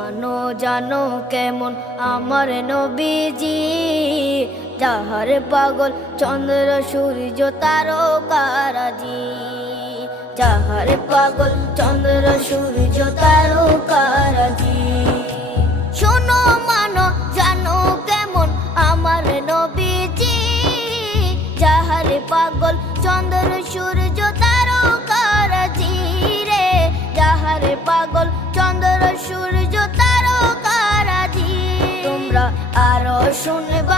মানো জানো কেমন আমার নবীজি, যাহার পাগল চন্দ্র সূর্য তারকারাজি, যাহার পাগল চন্দ্র সূর্য তারকারাজি। শোনো মানো জানো কেমন আমার নবীজি, যাহার পাগল চন্দ্র সূর্য তারকারাজি রে, যাহার পাগল চন্দ্র সূর্য তারকারাজি। তোমরা আরো শুনবে